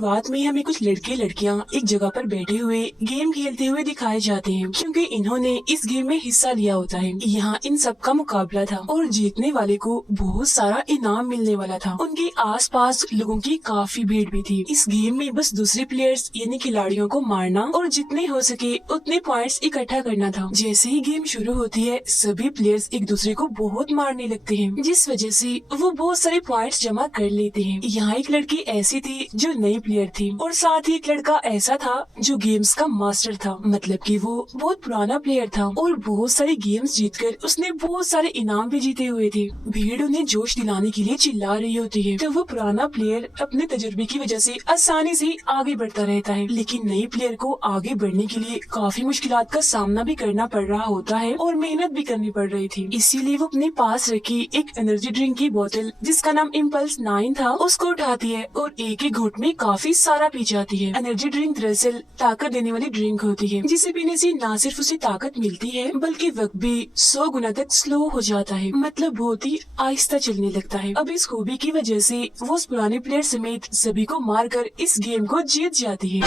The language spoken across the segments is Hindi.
शुरुआत में हमें कुछ लड़के लड़कियां एक जगह पर बैठे हुए गेम खेलते हुए दिखाए जाते हैं, क्योंकि इन्होंने इस गेम में हिस्सा लिया होता है। यहाँ इन सब का मुकाबला था और जीतने वाले को बहुत सारा इनाम मिलने वाला था। उनके आसपास लोगों की काफी भीड़ भी थी। इस गेम में बस दूसरे प्लेयर्स यानी खिलाड़ियों को मारना और जितने हो सके उतने पॉइंट्स इकट्ठा करना था। जैसे ही गेम शुरू होती है सभी प्लेयर्स एक दूसरे को बहुत मारने लगते हैं, जिस वजह से वो बहुत सारे पॉइंट्स जमा कर लेते हैं। यहाँ एक लड़की ऐसी थी जो नई प्लेयर थी और साथ ही एक लड़का ऐसा था जो गेम्स का मास्टर था, मतलब कि वो बहुत पुराना प्लेयर था और बहुत सारे गेम्स जीतकर उसने बहुत सारे इनाम भी जीते हुए थे। भीड़ उन्हें जोश दिलाने के लिए चिल्ला रही होती है, तो वो पुराना प्लेयर अपने तजुर्बे की वजह से आसानी से आगे बढ़ता रहता है, लेकिन नई प्लेयर को आगे बढ़ने के लिए काफी मुश्किलात का सामना भी करना पड़ रहा होता है और मेहनत भी करनी पड़ रही थी। इसीलिए वो अपने पास रखी एक एनर्जी ड्रिंक की बोतल जिसका नाम इम्पल्स 9 था उसको उठाती है और एक ही घूंट में काफी सारा पी जाती है। एनर्जी ड्रिंक दरअसल ताकत देने वाली ड्रिंक होती है, जिसे पीने से न सिर्फ उसे ताकत मिलती है बल्कि वक्त भी 100 गुना तक स्लो हो जाता है, मतलब बहुत ही आहिस्ता चलने लगता है। अब इस खूबी की वजह से वो उस पुराने प्लेयर समेत सभी को मारकर इस गेम को जीत जाती है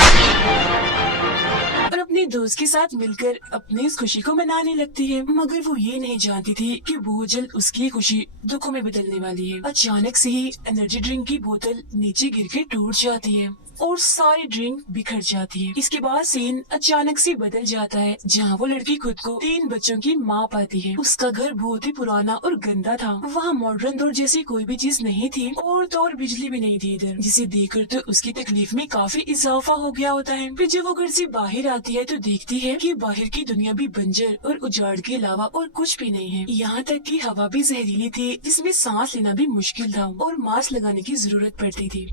और अपने दोस्त के साथ मिलकर अपनी इस खुशी को मनाने लगती है। मगर वो ये नहीं जानती थी कि बहुत जल्द उसकी खुशी दुखों में बदलने वाली है। अचानक से ही एनर्जी ड्रिंक की बोतल नीचे गिर के टूट जाती है और सारी ड्रिंक बिखर जाती है। इसके बाद सीन अचानक से बदल जाता है, जहाँ वो लड़की खुद को 3 बच्चों की माँ पाती है। उसका घर बहुत ही पुराना और गंदा था, वहाँ मॉडर्न दौर जैसी कोई भी चीज नहीं थी और तो और बिजली भी नहीं थी इधर, जिसे देखकर तो उसकी तकलीफ में काफी इजाफा हो गया होता है। फिर जब वो घर से बाहर आती है तो देखती है कि बाहर की दुनिया भी बंजर और उजाड़ के अलावा और कुछ भी नहीं है। यहाँ तक कि हवा भी जहरीली थी, जिसमें सांस लेना भी मुश्किल था और मास्क लगाने की जरूरत पड़ती थी।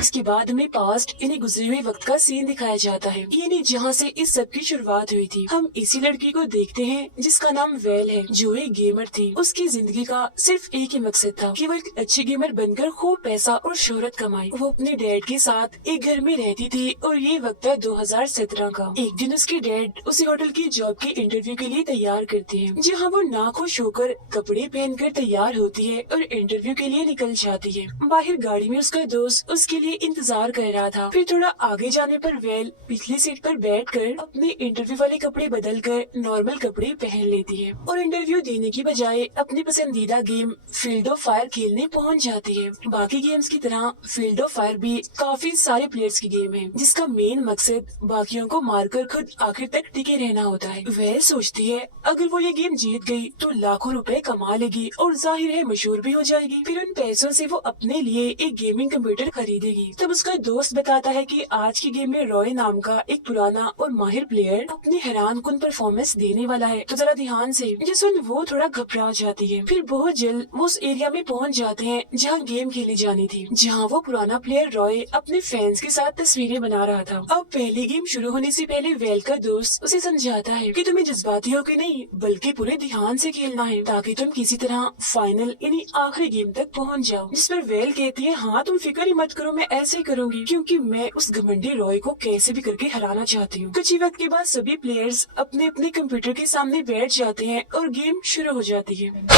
इसके बाद हमें पास्ट यानी गुजरे हुए वक्त का सीन दिखाया जाता है, यानी जहाँ से इस सब की शुरुआत हुई थी। हम इसी लड़की को देखते हैं जिसका नाम वेल है, जो एक गेमर थी। उसकी जिंदगी का सिर्फ एक ही मकसद था कि वो एक अच्छी गेमर बनकर खूब पैसा और शोहरत कमाए। वो अपने डैड के साथ एक घर में रहती थी और ये वक्त है 2017 का। एक दिन उसके डैड उसे होटल की जॉब के इंटरव्यू के लिए तैयार करते हैं, जहाँ वो नाखुश होकर कपड़े पहनकर तैयार होती है और इंटरव्यू के लिए निकल जाती है। बाहर गाड़ी में उसका दोस्त उसके लिए इंतजार कर रहा था। फिर थोड़ा आगे जाने पर वेल पिछली सीट पर बैठकर अपने इंटरव्यू वाले कपड़े बदलकर नॉर्मल कपड़े पहन लेती है और इंटरव्यू देने की बजाय अपनी पसंदीदा गेम फील्ड ऑफ फायर खेलने पहुंच जाती है। बाकी गेम्स की तरह फील्ड ऑफ फायर भी काफी सारे प्लेयर्स की गेम है, जिसका मेन मकसद बाकियों को मारकर खुद आखिर तक टिके रहना होता है। वेल सोचती है अगर वो ये गेम जीत गई तो लाखों रुपए कमा लेगी और जाहिर है मशहूर भी हो जाएगी। फिर उन पैसों से वो अपने लिए एक गेमिंग कंप्यूटर खरीदेगी। तब उसका दोस्त बताता है कि आज की गेम में रॉय नाम का एक पुराना और माहिर प्लेयर अपनी हैरानकुन परफॉर्मेंस देने वाला है, तो जरा ध्यान से। ये सुन वो थोड़ा घबरा जाती है। फिर बहुत जल्द वो उस एरिया में पहुंच जाते हैं जहां गेम खेली जानी थी, जहां वो पुराना प्लेयर रॉय अपने फैंस के साथ तस्वीरें बना रहा था। अब पहली गेम शुरू होने से पहले वेल का दोस्त उसे समझाता है कि तुम्हें जज्बाती होकर नहीं बल्कि पूरे ध्यान से खेलना है, ताकि तुम किसी तरह फाइनल यानी आखिरी गेम तक पहुंच जाओ। जिस पर वेल कहती है हाँ तुम फिक्र ही मत करो, मैं ऐसे करूंगी क्योंकि मैं उस घमंडी रॉय को कैसे भी करके हराना चाहती हूँ। कुछ ही वक्त के बाद सभी प्लेयर्स अपने अपने कंप्यूटर के सामने बैठ जाते हैं और गेम शुरू हो जाती है।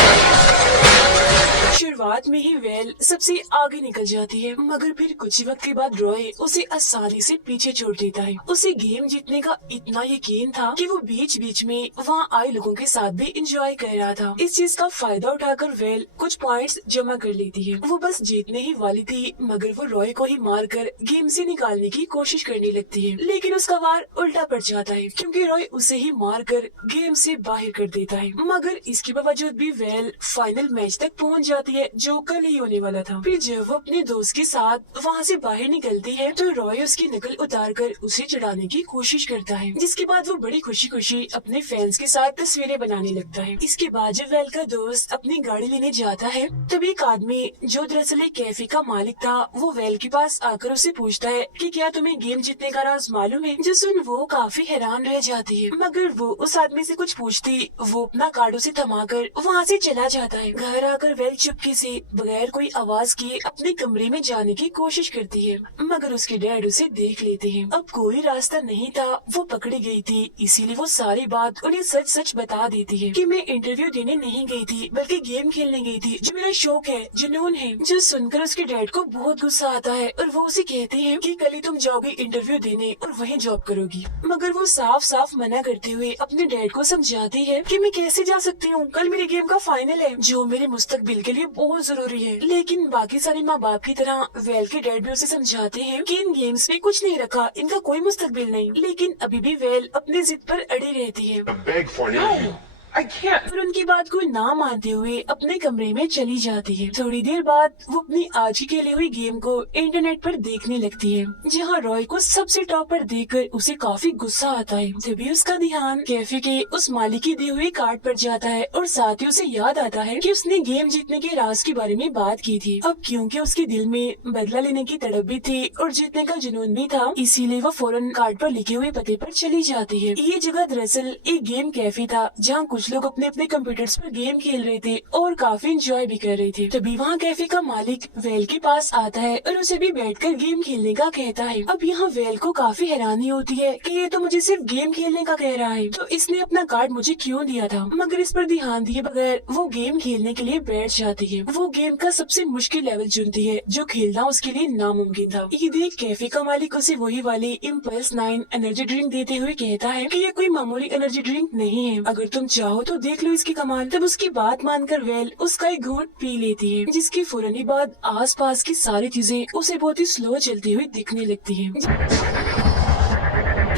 शुरुआत में ही वेल सबसे आगे निकल जाती है, मगर फिर कुछ ही वक्त के बाद रॉय उसे आसानी से पीछे छोड़ देता है। उसे गेम जीतने का इतना यकीन था कि वो बीच बीच में वहाँ आए लोगों के साथ भी एंजॉय कर रहा था। इस चीज का फायदा उठाकर वेल कुछ पॉइंट्स जमा कर लेती है। वो बस जीतने ही वाली थी, मगर वो रॉय को ही मारकर गेम से निकालने की कोशिश करने लगती है, लेकिन उसका वार उल्टा पड़ जाता है क्योंकि रॉय उसे ही मारकर गेम से बाहर कर देता है। मगर इसके बावजूद भी वेल फाइनल मैच तक पहुंच जाती है, जो कल ही होने वाला था। फिर जब वो अपने दोस्त के साथ वहां से बाहर निकलती है तो रॉय उसकी नकल उतारकर उसे चढ़ाने की कोशिश करता है, जिसके बाद वो बड़ी खुशी खुशी अपने फैंस के साथ तस्वीरें बनाने लगता है। इसके बाद जब वेल का दोस्त अपनी गाड़ी लेने जाता है तब एक आदमी जो दरअसल एक कैफे का मालिक था वो वेल के पास आकर उसे पूछता है कि क्या तुम्हें गेम जीतने का राज मालूम है। जो सुन वो काफी हैरान रह जाती है, मगर वो उस आदमी से कुछ पूछती वो अपना कार्ड उसे थमाकर वहाँ से चला जाता है। घर आकर वेल चुपके से बगैर कोई आवाज किए अपने कमरे में जाने की कोशिश करती है, मगर उसके डैड उसे देख लेते हैं। अब कोई रास्ता नहीं था, वो पकड़ी गई थी, इसीलिए वो सारी बात उन्हें सच सच बता देती है कि मैं इंटरव्यू देने नहीं गई थी बल्कि गेम खेलने गई थी, जो मेरा शौक है, जुनून है। जो सुनकर उसके डैड को बहुत गुस्सा आता है और वो उसे कहते हैं कि कल ही तुम जाओगी इंटरव्यू देने और वहीं जॉब करोगी। मगर वो साफ साफ मना करते हुए अपने डैड को समझाती है कि मैं कैसे जा सकती हूँ, कल मेरे गेम का फाइनल है जो मेरे मुस्तकबिल के लिए बहुत जरूरी है। लेकिन बाकी सारे माँ बाप की तरह वेल के डैड भी उसे समझाते हैं कि इन गेम्स में कुछ नहीं रखा, इनका कोई मुस्तकबिल नहीं। लेकिन अभी भी वेल अपनी जिद पर अड़ी रहती है और उनकी बात को ना मानते हुए अपने कमरे में चली जाती है। थोड़ी देर बाद वो अपनी आज ही खेली हुई गेम को इंटरनेट पर देखने लगती है, जहाँ रॉय को सबसे टॉप पर देखकर उसे काफी गुस्सा आता है। तभी उसका ध्यान कैफे के उस मालिक की दिए हुए कार्ड पर जाता है और साथ ही उसे याद आता है कि उसने गेम जीतने के राज के बारे में बात की थी। अब क्योंकि उसके दिल में बदला लेने की तड़प भी थी और जीतने का जुनून भी था, इसीलिए वो फौरन कार्ड पर लिखे हुए पते पर चली जाती है। ये जगह दरअसल एक गेम कैफे था, जहाँ कुछ लोग अपने अपने कंप्यूटर्स पर गेम खेल रहे थे और काफी एंजॉय भी कर रहे थे। तभी वहाँ कैफे का मालिक वेल के पास आता है और उसे भी बैठकर गेम खेलने का कहता है। अब यहाँ वेल को काफी हैरानी होती है कि ये तो मुझे सिर्फ गेम खेलने का कह रहा है, तो इसने अपना कार्ड मुझे क्यों दिया था। मगर इस पर ध्यान दिए बगैर वो गेम खेलने के लिए बैठ जाती है। वो गेम का सबसे मुश्किल लेवल चुनती है जो खेलना उसके लिए नामुमकिन था। ये देख कैफे का मालिक उसे वही वाली इम्पल्स 9 एनर्जी ड्रिंक देते हुए कहता है कि ये कोई मामूली एनर्जी ड्रिंक नहीं है, अगर तुम चाहो तो देख लो इसकी कमाल। तब उसकी बात मानकर वेल उसका एक घूंट पी लेती है, जिसकी फौरन ही बाद आसपास की सारी चीजें उसे बहुत ही स्लो चलती हुई दिखने लगती हैं।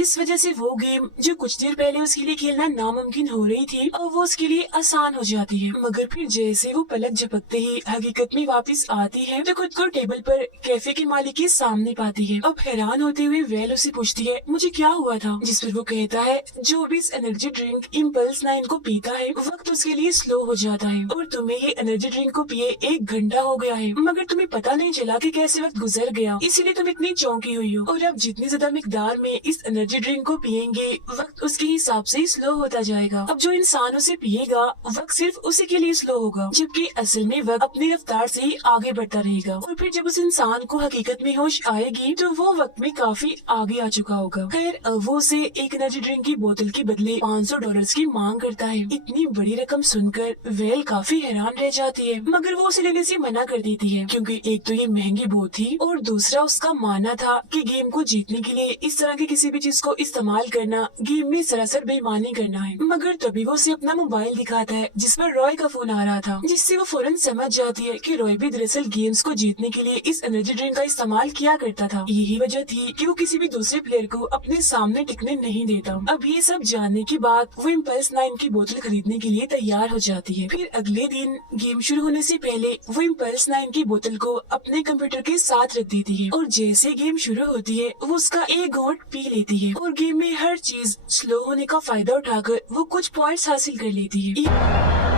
इस वजह से वो गेम जो कुछ देर पहले उसके लिए खेलना नामुमकिन हो रही थी, अब वो उसके लिए आसान हो जाती है। मगर फिर जैसे वो पलक झपकते ही हकीकत में वापस आती है तो खुद को टेबल पर कैफे के मालिक के सामने पाती है। अब हैरान होते हुए वेल उसे पूछती है मुझे क्या हुआ था, जिस पर वो कहता है जो भी इस एनर्जी ड्रिंक इम्पल्स 9 को पीता है वक्त उसके लिए स्लो हो जाता है और तुम्हें ये एनर्जी ड्रिंक को पिए 1 घंटा हो गया है, मगर तुम्हें पता नहीं चला कि कैसे वक्त गुजर गया, इसीलिए तुम इतनी चौंकी हुई हो। और अब जितनी ज्यादा मिकदार में इस एनर्जी ड्रिंक को पिएंगे वक्त उसके हिसाब से ही स्लो होता जाएगा। अब जो इंसान उसे पिएगा वक्त सिर्फ उसी के लिए स्लो होगा, जबकि असल में वक्त अपनी रफ्तार से ही आगे बढ़ता रहेगा। और फिर जब उस इंसान को हकीकत में होश आएगी तो वो वक्त में काफी आगे आ चुका होगा। खैर वो उसे एक एनर्जी ड्रिंक की बोतल के बदले $500 की मांग करता है। इतनी बड़ी रकम सुनकर वेल काफी हैरान रह जाती है, मगर वो उसे लेने से मना कर देती है, क्योंकि एक तो ये महंगी बहुत थी और दूसरा उसका मानना था कि गेम को जीतने के लिए इस तरह की किसी भी चीज को इस्तेमाल करना गेम में सरासर बेईमानी करना है। मगर तभी वो उसे अपना मोबाइल दिखाता है जिस पर रॉय का फोन आ रहा था, जिससे वो फौरन समझ जाती है कि रॉय भी दरअसल गेम्स को जीतने के लिए इस एनर्जी ड्रिंक का इस्तेमाल किया करता था। यही वजह थी कि वो किसी भी दूसरे प्लेयर को अपने सामने टिकने नहीं देता। अब ये सब जानने के बाद वो इम्पल्स 9 की बोतल खरीदने के लिए तैयार हो जाती है। फिर अगले दिन गेम शुरू होने से पहले वो इम्पल्स 9 की बोतल को अपने कंप्यूटर के साथ रख देती है और जैसे गेम शुरू होती है वो उसका एक घोंट पी लेती है और गेम में हर चीज स्लो होने का फायदा उठाकर वो कुछ पॉइंट्स हासिल कर लेती है।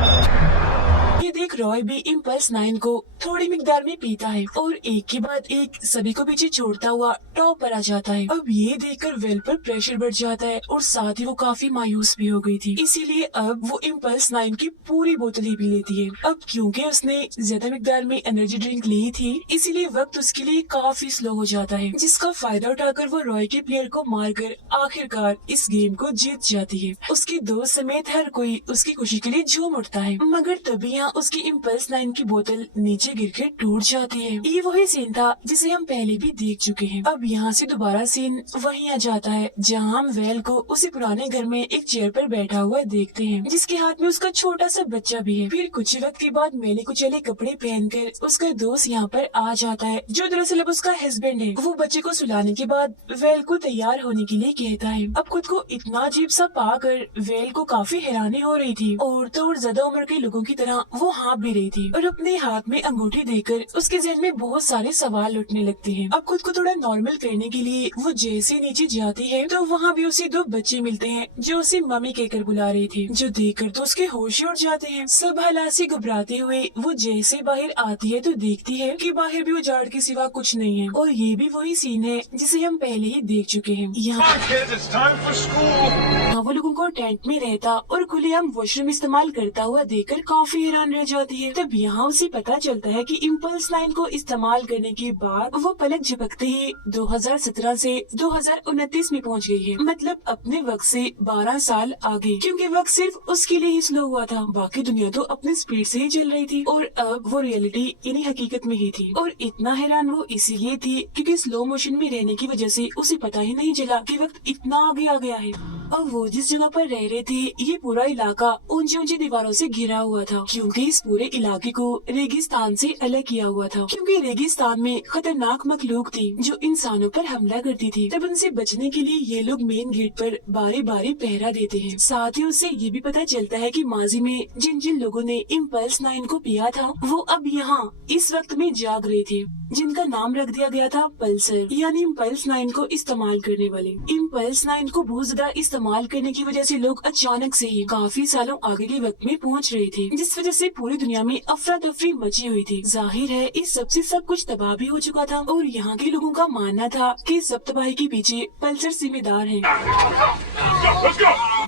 ये देख रॉय भी इम्पल्स 9 को थोड़ी मिकदार में पीता है और एक के बाद एक सभी को पीछे छोड़ता हुआ टॉप पर आ जाता है। अब ये देखकर वेल पर प्रेशर बढ़ जाता है और साथ ही वो काफी मायूस भी हो गई थी, इसीलिए अब वो इम्पल्स 9 की पूरी बोतल ही पी लेती है। अब क्योंकि उसने ज्यादा मिकदार में एनर्जी ड्रिंक ली थी, इसीलिए वक्त उसके लिए काफी स्लो हो जाता है, जिसका फायदा उठाकर वो रॉय के प्लेयर को मारकर आखिरकार इस गेम को जीत जाती है। उसके दोस्त समेत हर कोई उसकी खुशी के लिए झूम उठता है, मगर तभी यहाँ उसकी इम्पल्स 9 की बोतल नीचे गिरकर टूट जाती है। ये वही सीन था जिसे हम पहले भी देख चुके हैं। अब यहाँ से दोबारा सीन वहीं आ जाता है जहाँ हम वेल को उसी पुराने घर में एक चेयर पर बैठा हुआ देखते हैं, जिसके हाथ में उसका छोटा सा बच्चा भी है। फिर कुछ वक्त के बाद मैले कुचले कपड़े पहनकर उसका दोस्त यहाँ पर आ जाता है, जो दरअसल अब उसका हस्बैंड है। वो बच्चे को सुलाने के बाद वेल को तैयार होने के लिए कहता है। अब खुद को इतना अजीब सा पाकर वेल को काफी हैरानी हो रही थी और तो और ज्यादा उम्र के लोगों की तरह वो हाँफ भी रही थी और अपने हाथ में अंगूठी देकर उसके जहन में बहुत सारे सवाल उठने लगते हैं। अब खुद को थोड़ा नॉर्मल करने के लिए वो जैसे नीचे जाती है तो वहाँ भी उसे दो बच्चे मिलते हैं जो उसे मम्मी कहकर बुला रहे थे, जो देखकर तो उसके होश ही उड़ जाते हैं। सब हालात से घबराते हुए वो जैसे बाहर आती है तो देखती है कि बाहर भी उजाड़ के सिवा कुछ नहीं है और ये भी वही सीन है जिसे हम पहले ही देख चुके हैं। यहाँ वो लोगों को टेंट में रहता और खुलेआम वॉशरूम इस्तेमाल करता हुआ देखकर काफी हैरान रह जाती है। तब यहाँ उसे पता चलता है कि इम्पल्स लाइन को इस्तेमाल करने के बाद वो पलक झपकते ही 2017 से 2029 में पहुँच गई है, मतलब अपने वक्त से 12 साल आगे, क्योंकि वक्त सिर्फ उसके लिए ही स्लो हुआ था, बाकी दुनिया तो अपनी स्पीड से ही चल रही थी और अब वो रियलिटी यानी हकीकत में ही थी। और इतना हैरान वो इसीलिए थी क्योंकि स्लो मोशन में रहने की वजह से उसे पता ही नहीं चला कि वक्त इतना आगे आ गया है। अब वो जिस जगह पर रह रहे थे ये पूरा इलाका ऊंची ऊंची दीवारों से घिरा हुआ था, क्योंकि इस पूरे इलाके को रेगिस्तान से अलग किया हुआ था, क्योंकि रेगिस्तान में खतरनाक मखलूक थी जो इंसानों पर हमला करती थी। तब उनसे बचने के लिए ये लोग मेन गेट पर बारी बारी पहरा देते हैं। साथ ही उससे ये भी पता चलता है कि माजी में जिन जिन लोगों ने इम्पल्स 9 को पिया था वो अब यहाँ इस वक्त में जाग रहे थे, जिनका नाम रख दिया गया था पल्सर, यानी इम्पल्स 9 को इस्तेमाल करने वाले। इम्पल्स 9 को बहुत ज्यादा इस्तेमाल करने की वजह से लोग अचानक से ही काफी सालों आगे के वक्त में पहुंच रहे थे, जिस वजह से पूरी दुनिया में अफरा तफरी मची हुई थी। जाहिर है इस सबसे सब कुछ तबाह भी हो चुका था और यहाँ के लोगों का मानना था कि सब तबाही के पीछे पल्सर जिम्मेदार है,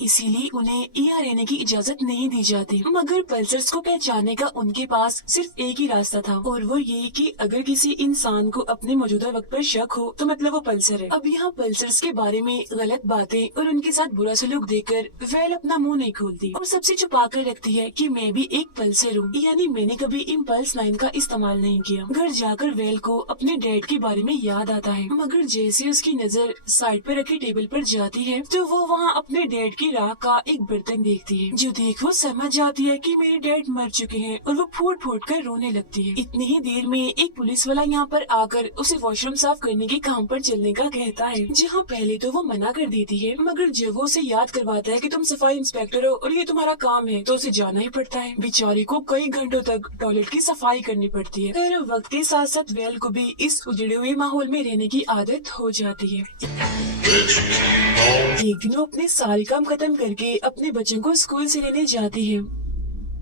इसीलिए उन्हें यहाँ रहने की इजाजत नहीं दी जाती। मगर पल्सर्स को पहचानने का उनके पास सिर्फ एक ही रास्ता था और वो ये कि अगर किसी इंसान को अपने मौजूदा वक्त पर शक हो तो मतलब वो पल्सर है। अब यहाँ पल्सर्स के बारे में गलत बातें और उनके साथ बुरा सलूक देकर वेल अपना मुंह नहीं खोलती और सबसे छुपा कर रखती है कि मैं भी एक पल्सर हूँ, यानी मैंने कभी इम्पल्स 9 का इस्तेमाल नहीं किया। घर जाकर वेल को अपने डैड के बारे में याद आता है, मगर जैसे उसकी नजर साइड पर रखे टेबल पर जाती है तो वो वहाँ अपने डैड की राख का एक बर्तन देखती है, जो देख वो समझ जाती है कि मेरे डैड मर चुके हैं और वो फूट फूट कर रोने लगती है। इतनी ही देर में एक पुलिस वाला यहाँ पर आकर उसे वॉशरूम साफ करने के काम पर चलने का कहता है, जहाँ पहले तो वो मना कर देती है, मगर जब वो उसे याद करवाता है कि तुम सफाई इंस्पेक्टर हो और ये तुम्हारा काम है तो उसे जाना ही पड़ता है। बेचारी को कई घंटों तक टॉयलेट की सफाई करनी पड़ती है। फिर वक्त के साथ साथ वेल को भी इस उजड़े हुए माहौल में रहने की आदत हो जाती है। एक दिन वो अपने सारे काम खत्म करके अपने बच्चों को स्कूल से लेने जाती है,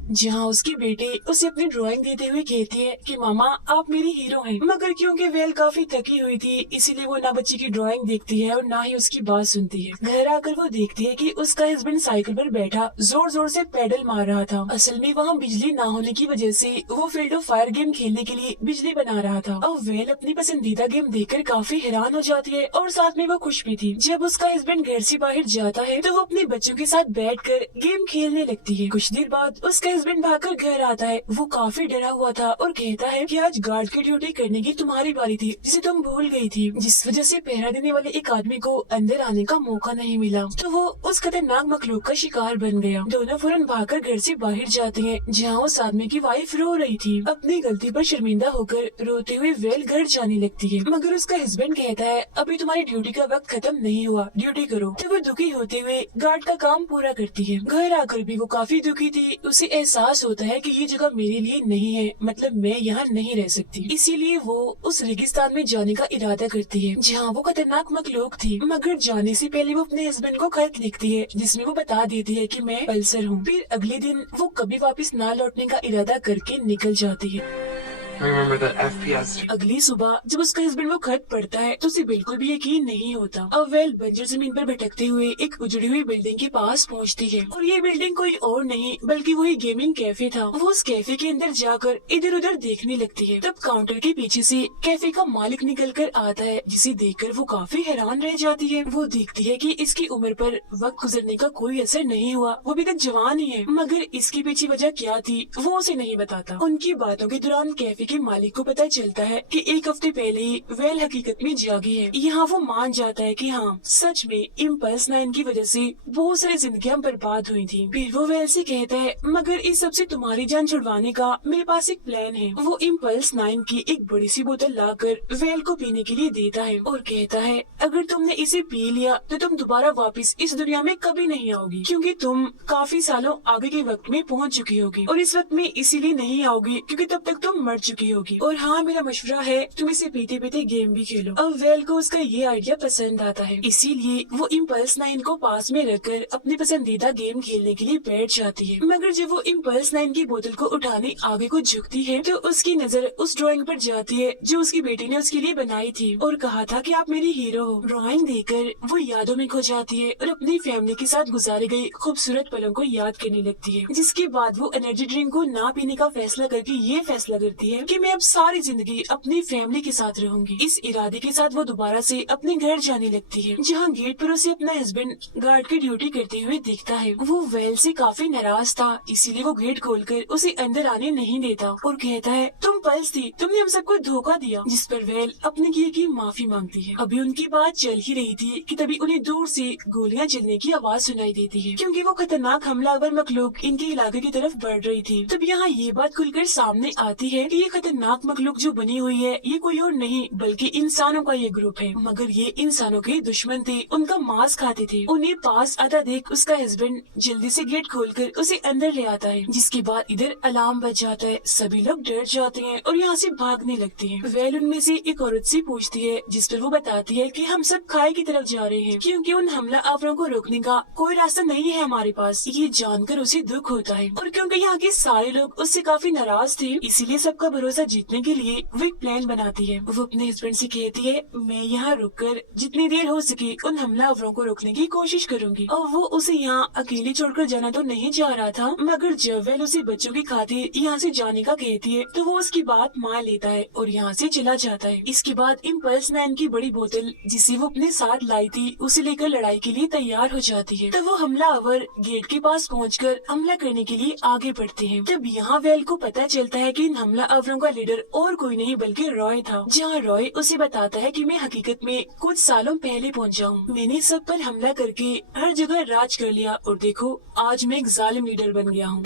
जहाँ उसके बेटे उसे अपनी ड्राइंग देते हुए कहती है कि मामा आप मेरी हीरो हैं। मगर क्योंकि वेल काफी थकी हुई थी इसीलिए वो ना बच्ची की ड्राइंग देखती है और ना ही उसकी बात सुनती है। घर आकर वो देखती है कि उसका हस्बैंड साइकिल पर बैठा जोर जोर से पैडल मार रहा था। असल में वहाँ बिजली ना होने की वजह से वो फील्ड ऑफ फायर गेम खेलने के लिए बिजली बना रहा था। और वेल अपनी पसंदीदा गेम देखकर काफी हैरान हो जाती है और साथ में वो खुश भी थी। जब उसका हस्बैंड घर से बाहर जाता है तो वो अपने बच्चों के साथ बैठकर गेम खेलने लगती है। कुछ देर बाद उसका हस्बैंड भागकर घर आता है। वो काफी डरा हुआ था और कहता है कि आज गार्ड की ड्यूटी करने की तुम्हारी बारी थी जिसे तुम भूल गई थी, जिस वजह से पहरा देने वाले एक आदमी को अंदर आने का मौका नहीं मिला। तो वो उस खतरनाक मखलूक का शिकार बन गया। दोनों फौरन भागकर घर से बाहर जाते हैं, जहाँ उस आदमी की वाइफ रो रही थी। अपनी गलती पर शर्मिंदा होकर रोते हुए वेल घर जाने लगती है, मगर उसका हस्बैंड कहता है अभी तुम्हारी ड्यूटी का वक्त खत्म नहीं हुआ, ड्यूटी करो। तो वो दुखी होते हुए गार्ड का काम पूरा करती है। घर आकर भी वो काफी दुखी थी। उसे एहसास होता है कि ये जगह मेरे लिए नहीं है, मतलब मैं यहाँ नहीं रह सकती। इसीलिए वो उस रेगिस्तान में जाने का इरादा करती है जहाँ वो खतरनाक मखलूक थी। मगर जाने से पहले वो अपने हस्बैंड को खत लिखती है जिसमें वो बता देती है कि मैं पल्सर हूँ। फिर अगले दिन वो कभी वापस ना लौटने का इरादा करके निकल जाती है। अगली सुबह जब उसका हस्बैंड वो खत पढ़ता है तो उसे बिल्कुल भी यकीन नहीं होता। अब वेल बंजर जमीन पर भटकते हुए एक उजड़ी हुई बिल्डिंग के पास पहुंचती है और ये बिल्डिंग कोई और नहीं बल्कि वही गेमिंग कैफे था। वो उस कैफे के अंदर जाकर इधर उधर देखने लगती है। तब काउंटर के पीछे से कैफे का मालिक निकल कर आता है, जिसे देखकर वो काफी हैरान रह जाती है। वो देखती है कि इसकी उम्र पर वक्त गुजरने का कोई असर नहीं हुआ, वो अभी तक जवान ही है। मगर इसके पीछे वजह क्या थी वो उसे नहीं बताता। उनकी बातों के दौरान कैफे के मालिक को पता चलता है कि एक हफ्ते पहले ही वेल हकीकत में जागी है। यहाँ वो मान जाता है कि हाँ, सच में इम्पल्स 9 की वजह से बहुत सारी जिंदगियां बर्बाद हुई थी। फिर वो वेल से कहता है, मगर इस सबसे तुम्हारी जान छुड़वाने का मेरे पास एक प्लान है। वो इम्पल्स 9 की एक बड़ी सी बोतल लाकर वेल को पीने के लिए देता है और कहता है, अगर तुमने इसे पी लिया तो तुम दोबारा वापस इस दुनिया में कभी नहीं आओगी, क्योंकि तुम काफी सालों आगे के वक्त में पहुंच चुकी होगी। और इस वक्त में इसीलिए नहीं आओगी क्योंकि तब तक तुम मर चुकी होगी। और हाँ, मेरा मशवरा है तुम इसे पीते पीते गेम भी खेलो। अब वेल को उसका ये आइडिया पसंद आता है, इसीलिए वो इम्पल्स 9 को पास में रखकर अपनी पसंदीदा गेम खेलने के लिए बैठ जाती है। मगर जब वो इम्पल्स 9 की बोतल को उठाने आगे को झुकती है तो उसकी नजर उस ड्राइंग पर जाती है जो उसकी बेटी ने उसके लिए बनाई थी और कहा था कि आप मेरी हीरो हो। ड्राइंग देखकर वो यादों में खो जाती है और अपनी फैमिली के साथ गुजारे गए खूबसूरत पलों को याद करने लगती है। जिसके बाद वो एनर्जी ड्रिंक को ना पीने का फैसला करके ये फैसला करती है कि मैं अब सारी जिंदगी अपनी फैमिली के साथ रहूंगी। इस इरादे के साथ वो दोबारा से अपने घर जाने लगती है, जहाँ गेट पर उसे अपना हस्बैंड गार्ड की ड्यूटी करते हुए दिखता है। वो वेल से काफी नाराज था, इसीलिए वो गेट खोलकर उसे अंदर आने नहीं देता और कहता है, तुम पल्स थी, तुमने हम सबको धोखा दिया। जिस पर वेल अपने किए की माफी मांगती है। अभी उनकी बात चल ही रही थी कि तभी उन्हें दूर से गोलियां चलने की आवाज सुनाई देती है, क्योंकि वो खतरनाक हमलावर मखलूक इनके इलाके की तरफ बढ़ रही थी। तब यहाँ ये बात खुलकर सामने आती है कि ये खतरनाक मखलूक जो बनी हुई है ये कोई और नहीं बल्कि इंसानों का ये ग्रुप है। मगर ये इंसानों के दुश्मन थे, उनका मांस खाते थे। उन्हें पास आता देख उसका हस्बैंड जल्दी से गेट खोलकर उसे अंदर ले आता है। जिसके बाद इधर अलार्म बज जाता है, सभी लोग डर जाते हैं और यहाँ से भागने लगते हैं। वेल उनमें से एक औरत से पूछती है, जिस पर वो बताती है कि हम सब खाई की तरफ जा रहे हैं, क्योंकि उन हमला आवरों को रोकने का कोई रास्ता नहीं है हमारे पास। ये जानकर उसे दुख होता है और क्योंकि यहाँ के सारे लोग उससे काफी नाराज थे, इसीलिए सबका भरोसा जीतने के लिए वो एक प्लान बनाती है। वो अपने हस्बैंड से कहती है, मैं यहाँ रुककर जितनी देर हो सके उन हमलावरों को रोकने की कोशिश करूंगी। और वो उसे यहाँ अकेले छोड़कर जाना तो नहीं चाह रहा था, मगर जब वेल उसे बच्चों की खातिर यहाँ से जाने का कहती है तो वो उसकी बात मान लेता है और यहाँ से चला जाता है। इसके बाद इम्पल्स 9 की बड़ी बोतल जिसे वो अपने साथ लाई थी उसे लेकर लड़ाई के लिए तैयार हो जाती है। तब वो हमलावर गेट के पास पहुंचकर हमला करने के लिए आगे बढ़ते हैं। तब यहाँ वेल को पता चलता है कि इन हमलावरों का लीडर और कोई नहीं बल्कि रॉय था। जहाँ रॉय उसे बताता है कि मैं हकीकत में कुछ सालों पहले पहुंचा हूँ। मैंने सब पर हमला करके हर जगह राज कर लिया और देखो आज मैं एक जालिम लीडर बन गया हूँ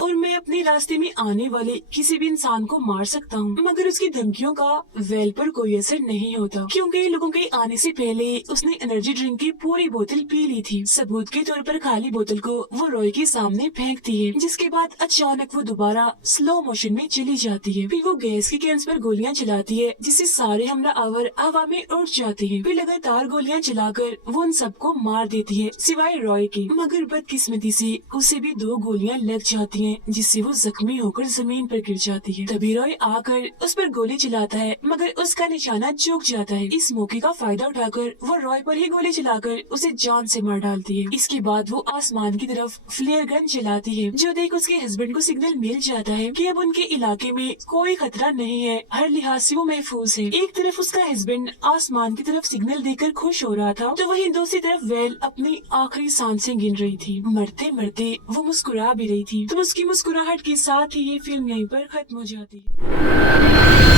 और मैं अपने रास्ते में आने वाले किसी भी इंसान को मार सकता हूँ। मगर उसकी धमकियों का वेल पर कोई असर नहीं होता, क्योंकि लोगों के आने से पहले उसने एनर्जी ड्रिंक की पूरी बोतल पी ली थी। सबूत के तौर पर खाली बोतल को वो रॉय के सामने फेंकती है, जिसके बाद अचानक वो दोबारा स्लो मोशन में चली जाती है। फिर वो गैस के कैंस पर गोलियां चलाती है, जिससे सारे हमलावर हवा में उड़ जाते हैं। फिर लगातार गोलियां चलाकर वो उन सबको मार देती है सिवाय रॉय के। मगर बदकिस्मती से उसे भी 2 गोलियां लग जाती हैं, जिससे वो जख्मी होकर जमीन पर गिर जाती है। तभी रॉय आकर उस पर गोली चलाता है, मगर उसका निशाना चूक जाता है। इस मौके का फायदा उठाकर वो रॉय पर ही गोली चलाकर उसे जान से मार डालती है। इसके बाद वो आसमान की तरफ फ्लेयर गन चलाती है, जो देख उसके हस्बैंड को सिग्नल मिल जाता है कि अब उनके इलाके में कोई खतरा नहीं है, हर लिहाज से वो महफूज है। एक तरफ उसका हस्बैंड आसमान की तरफ सिग्नल देकर खुश हो रहा था, तो वहीं दूसरी तरफ वेल अपनी आखिरी सांसें गिन रही थी। मरते मरते वो मुस्कुरा भी रही थी। तो उसकी मुस्कुराहट के साथ ही ये फिल्म यहीं पर खत्म हो जाती है।